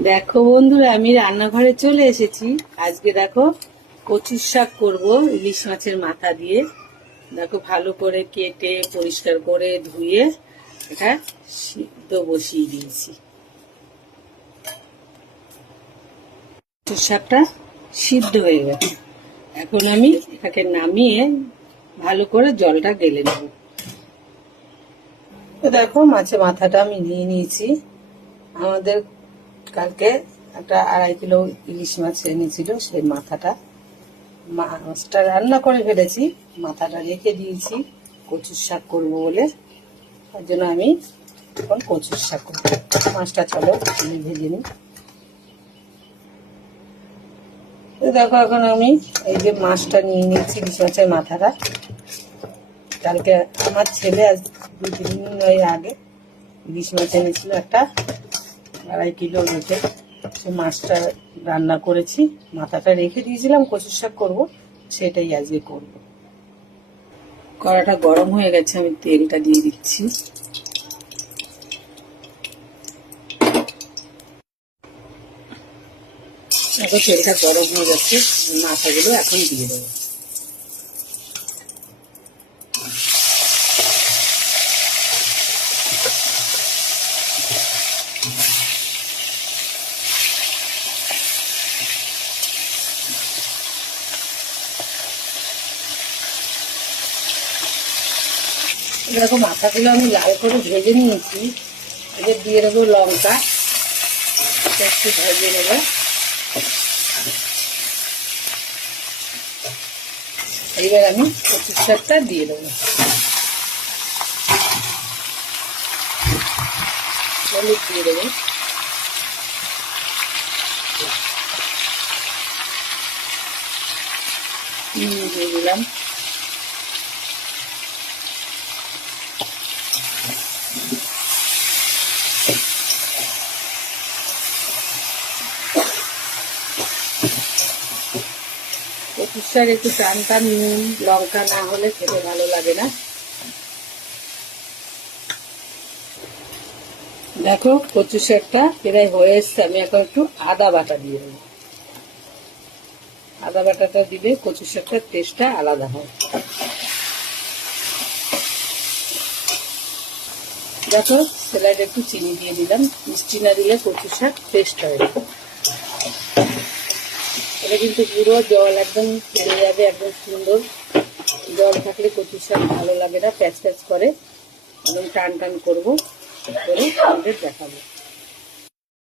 দেখো বন্ধুরা, আমি রান্নাঘরে চলে এসেছি। আজকে দেখো কচুর শাক করব ইলিশ মাছের মাথা দিয়ে। দেখো ভালো করে কেটে পরিষ্কার করে ধুয়ে এটা সিদ্ধ বসিয়ে দিয়েছি। কচুর শাকটা সিদ্ধ হয়ে গেছে। এখন আমি এটাকে নামিয়ে ভালো করে জলটা গেলে নেব। দেখো মাছের মাথাটা আমি নিয়ে নিয়েছি। আমাদের কালকে একটা 2.5 কিলো ইলিশ মাছ এনেছিল, সেই মাছটা রান্না করে ফেলেছি, মাথাটা রেখে দিয়েছি কচুর শাক করবো বলে। তার জন্য আমি এখন কচুর শাক করবো। মাছটা চলো আমি ভেজে নিই। দেখো এখন আমি এই যে মাছটা নিয়ে নিচ্ছি, ইলিশ মাছের মাথাটা। কালকে আমার ছেলে আজ 2-3 দিন আগে ইলিশ মাছ এনেছিল একটা 2.5 কিলো রেখে, সে মাছটা রান্না করেছি। মাথাটা রেখে দিয়েছিলাম, কচুর শাক করবো, সেটাই আজকে করবো। কড়াটা গরম হয়ে গেছে, আমি তেলটা দিয়ে দিচ্ছি। দেখো তেলটা গরম হয়ে গেছে, মাথাগুলো এখন দিয়ে দেবো। দেখো মাথাগুলো আমি লাল করে ভেজে নিয়েছি। এবার দিয়ে দেবো লঙ্কা, একটু ভেজে নেব। এবার আমি কচুর শাকটা দিয়ে দেবো। হলুদ দিয়ে দেবো। দিয়ে দিলাম। কচুর শাক একটু টান টান নুন লঙ্কা না হলে খেতে ভালো লাগে না। দেখো কচুর শাকটা প্রায় হয়ে এসছে, আমি এখন একটু আদা বাটা দিয়ে দেবো। আদা বাটাটা দিলে কচুর শাকটার টেস্টটা আলাদা হয়। দেখো স্যালাডে একটু চিনি দিয়ে দিলাম, মিষ্টি না দিলে কচুর শাক টেস্ট হয় না। এটা কিন্তু পুরো জল একদম ফেলে যাবে, একদম সুন্দর। জল থাকলে কচুর শাক ভালো লাগে না, প্যাচ প্যাচ করে। একদম টান টান করবো করে আমাদের দেখাবো।